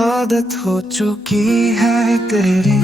आदत हो चुकी है तेरी।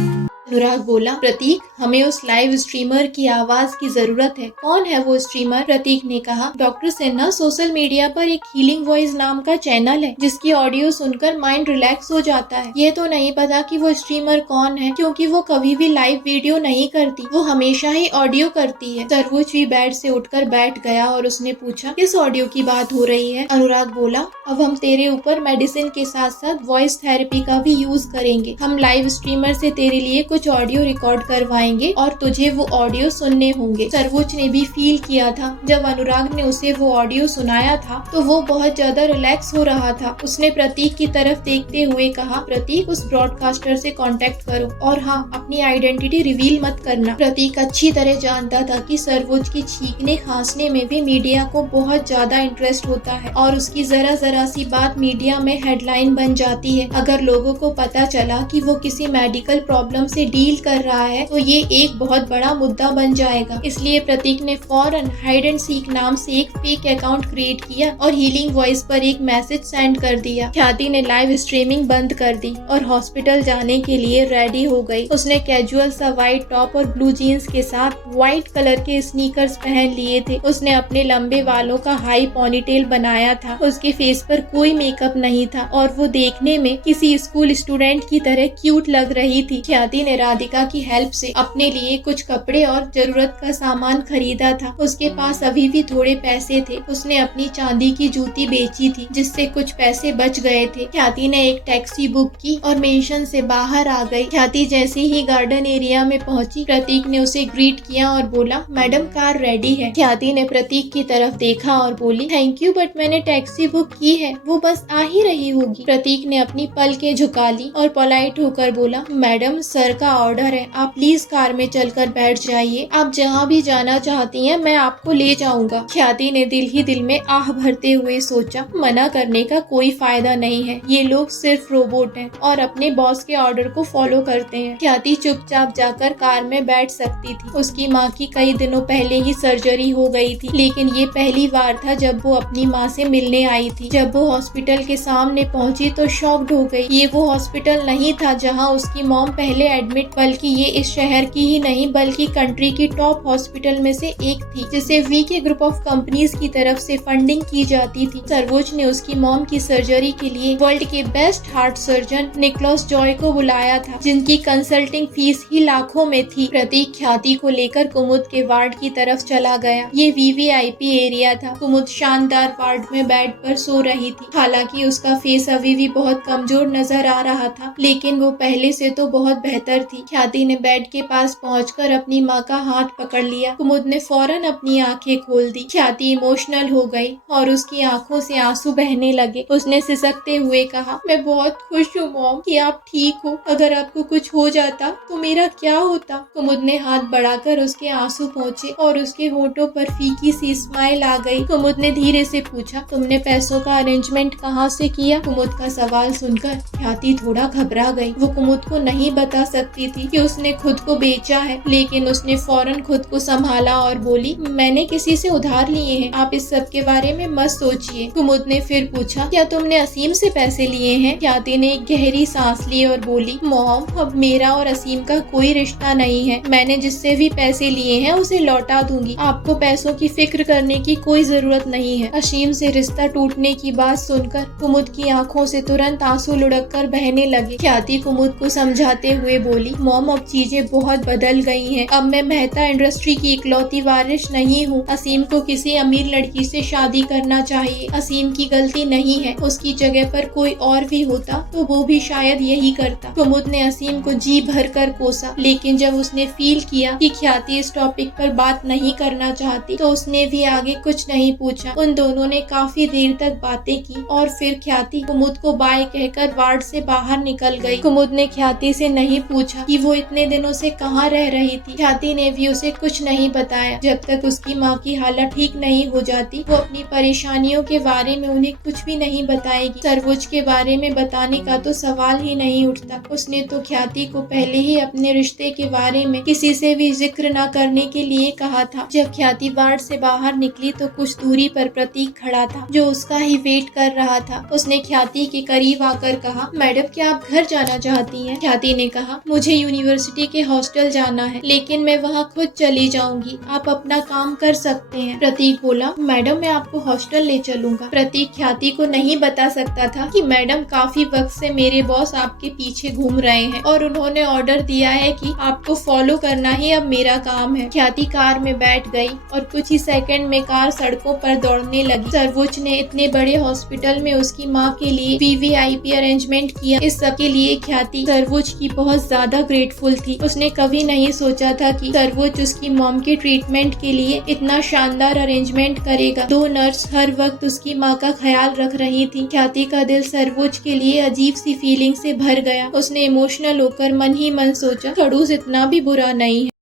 अनुराग बोला, प्रतीक हमें उस लाइव स्ट्रीमर की आवाज की जरूरत है। कौन है वो स्ट्रीमर? प्रतीक ने कहा, डॉक्टर सिन्हा सोशल मीडिया पर एक हीलिंग वॉइस नाम का चैनल है जिसकी ऑडियो सुनकर माइंड रिलैक्स हो जाता है। ये तो नहीं पता कि वो स्ट्रीमर कौन है क्योंकि वो कभी भी लाइव वीडियो नहीं करती, वो हमेशा ही ऑडियो करती है। सर्वोच्च भी बेड से उठकर बैठ गया और उसने पूछा, किस ऑडियो की बात हो रही है? अनुराग बोला, अब हम तेरे ऊपर मेडिसिन के साथ साथ वॉइस थेरेपी का भी यूज करेंगे। हम लाइव स्ट्रीमर से तेरे लिए कुछ ऑडियो रिकॉर्ड करवाएंगे और तुझे वो ऑडियो सुनने होंगे। सर्वोच्च ने भी फील किया था जब अनुराग ने उसे वो ऑडियो सुनाया था तो वो बहुत ज्यादा रिलैक्स हो रहा था। उसने प्रतीक की तरफ देखते हुए कहा, प्रतीक उस ब्रॉडकास्टर से कांटेक्ट करो और हाँ, अपनी आइडेंटिटी रिवील मत करना। प्रतीक अच्छी तरह जानता था कि सर्वोच्च की छींकने खांसने में भी मीडिया को बहुत ज्यादा इंटरेस्ट होता है और उसकी जरा सी बात मीडिया में हेडलाइन बन जाती है। अगर लोगों को पता चला कि वो किसी मेडिकल प्रॉब्लम से डील कर रहा है तो ये एक बहुत बड़ा मुद्दा बन जाएगा। इसलिए प्रतीक ने फौरन हाइड एंड सीक नाम से एक फेक अकाउंट क्रिएट किया और हीलिंग वॉइस पर एक मैसेज सेंड कर दिया। ख्याति ने लाइव स्ट्रीमिंग बंद कर दी और हॉस्पिटल जाने के लिए रेडी हो गई। उसने कैजुअल सा व्हाइट टॉप और ब्लू जीन्स के साथ व्हाइट कलर के स्नीकर्स पहन लिए थे। उसने अपने लंबे बालों का हाई पोनीटेल बनाया था। उसके फेस पर कोई मेकअप नहीं था और वो देखने में किसी स्कूल स्टूडेंट की तरह क्यूट लग रही थी। ख्याति ने राधिका की हेल्प से अपने लिए कुछ कपड़े और जरूरत का सामान खरीदा था। उसके पास अभी भी थोड़े पैसे थे। उसने अपनी चांदी की जूती बेची थी जिससे कुछ पैसे बच गए थे। ख्याति ने एक टैक्सी बुक की और मेंशन से बाहर आ गई। ख्याति जैसे ही गार्डन एरिया में पहुंची, प्रतीक ने उसे ग्रीट किया और बोला, मैडम कार रेडी है। ख्याति ने प्रतीक की तरफ देखा और बोली, थैंक यू, बट मैंने टैक्सी बुक की है, वो बस आ ही रही होगी। प्रतीक ने अपनी पलकें झुका ली और पोलाइट होकर बोला, मैडम सर का ऑर्डर है, आप प्लीज कार में चलकर बैठ जाइए। आप जहाँ भी जाना चाहती हैं मैं आपको ले जाऊंगा। ख्याति ने दिल ही दिल में आह भरते हुए सोचा, मना करने का कोई फायदा नहीं है, ये लोग सिर्फ रोबोट हैं और अपने बॉस के ऑर्डर को फॉलो करते हैं। ख्याति चुपचाप जाकर कार में बैठ सकती थी। उसकी माँ की कई दिनों पहले ही सर्जरी हो गई थी, लेकिन ये पहली बार था जब वो अपनी माँ से मिलने आई थी। जब वो हॉस्पिटल के सामने पहुंची तो शॉक्ड हो गई। ये वो हॉस्पिटल नहीं था जहाँ उसकी मॉम पहले एडमिट, बल्कि ये इस शहर की ही नहीं बल्कि कंट्री की टॉप हॉस्पिटल में से एक थी जिसे वीके ग्रुप ऑफ कंपनीज की तरफ से फंडिंग की जाती थी। सर्वोच्च ने उसकी मॉम की सर्जरी के लिए वर्ल्ड के best heart surgeon Nicholas Joy को बुलाया था, जिनकी कंसल्टिंग फीस ही लाखों में थी। प्रतीक ख्याति को लेकर कुमुद के वार्ड की तरफ चला गया। ये वीवीआईपी एरिया था। कुमुद शानदार वार्ड में बेड पर सो रही थी। हालांकि उसका फेस अभी भी बहुत कमजोर नजर आ रहा था, लेकिन वो पहले से तो बहुत बेहतर थी। ख्याति ने बेड के पास पहुंचकर अपनी माँ का हाथ पकड़ लिया। कुमुद ने फौरन अपनी आंखें खोल दी। ख्याति इमोशनल हो गई और उसकी आंखों से आंसू बहने लगे। उसने सिसकते हुए कहा, मैं बहुत खुश हूँ मॉम कि आप ठीक हो। अगर आपको कुछ हो जाता तो मेरा क्या होता? कुमुद ने हाथ बढ़ाकर उसके आंसू पोंछे और उसके होठों पर फीकी सी स्माइल आ गई। कुमुद ने धीरे से पूछा, तुमने पैसों का अरेंजमेंट कहाँ से किया? कुमुद का सवाल सुनकर ख्याति थोड़ा घबरा गई। वो कुमुद को नहीं बता सकती थी कि उसने खुद को बेचा है, लेकिन उसने फौरन खुद को संभाला और बोली, मैंने किसी से उधार लिए हैं, आप इस सब के बारे में मत सोचिए। कुमुद ने फिर पूछा, क्या तुमने असीम से पैसे लिए हैं? ख्याति ने एक गहरी सांस ली और बोली, मॉम अब मेरा और असीम का कोई रिश्ता नहीं है। मैंने जिससे भी पैसे लिए हैं उसे लौटा दूंगी। आपको पैसों की फिक्र करने की कोई जरूरत नहीं है। असीम से रिश्ता टूटने की बात सुनकर कुमुद की आंखों से तुरंत आंसू लुढ़क कर बहने लगे। ख्याति कुमुद को समझाते हुए बोली, मॉम अब चीजें बहुत बदल गई हैं। अब मैं मेहता इंडस्ट्री की इकलौती वारिस नहीं हूँ। असीम को किसी अमीर लड़की से शादी करना चाहिए। असीम की गलती नहीं है। उसकी जगह पर कोई और भी होता तो वो भी शायद यही करता। कुमुद ने असीम को जी भर कर कोसा, लेकिन जब उसने फील किया कि ख्याति इस टॉपिक पर बात नहीं करना चाहती तो उसने भी आगे कुछ नहीं पूछा। उन दोनों ने काफी देर तक बातें की और फिर ख्याति कुमुद को बाय कहकर वार्ड से बाहर निकल गई। कुमुद ने ख्याति से नहीं पूछा कि वो इतने दिनों से कहाँ रह रही थी। ख्याति ने भी उसे कुछ नहीं बताया। जब तक उसकी माँ की हालत ठीक नहीं हो जाती वो अपनी परेशानियों के बारे में उन्हें कुछ भी नहीं बताएगी। सर्वोच्च के बारे में बताने का तो सवाल ही नहीं उठता। उसने तो ख्याति को पहले ही अपने रिश्ते के बारे में किसी से भी जिक्र न करने के लिए कहा था। जब ख्याति वार्ड से बाहर निकली तो कुछ दूरी पर प्रतीक खड़ा था जो उसका ही वेट कर रहा था। उसने ख्याति के करीब आकर कहा, मैडम क्या आप घर जाना चाहती हैं? ख्याति ने कहा, मुझे यूनिवर्सिटी के हॉस्टल जाना है लेकिन मैं वहाँ खुद चली जाऊंगी, आप अपना काम कर सकते हैं। प्रतीक बोला, मैडम मैं आपको हॉस्टल ले चलूंगा। प्रतीक ख्याति को नहीं बता सकता था कि मैडम काफी वक्त से मेरे बॉस आपके पीछे घूम रहे हैं और उन्होंने ऑर्डर दिया है कि आपको फॉलो करना ही अब मेरा काम है। ख्याति कार में बैठ गई और कुछ ही सेकंड में कार सड़कों पर दौड़ने लगी। सर्वोच्च ने इतने बड़े हॉस्पिटल में उसकी माँ के लिए वीवीआईपी अरेंजमेंट किया। इस सब के लिए ख्याति सर्वोच्च की बहुत ज्यादा ग्रेटफुल थी। उसने कभी नहीं सोचा था कि सर्वोच्च उसकी मॉम के ट्रीटमेंट के लिए इतना शानदार अरेंजमेंट करेगा। 2 नर्स हर वक्त उसकी माँ का ख्याल रख रही थी। ख्याति का दिल सर्वोच्च के लिए अजीब सी फीलिंग से भर गया। उसने इमोशनल होकर मन ही मन सोचा, खड़ूस इतना भी बुरा नहीं है।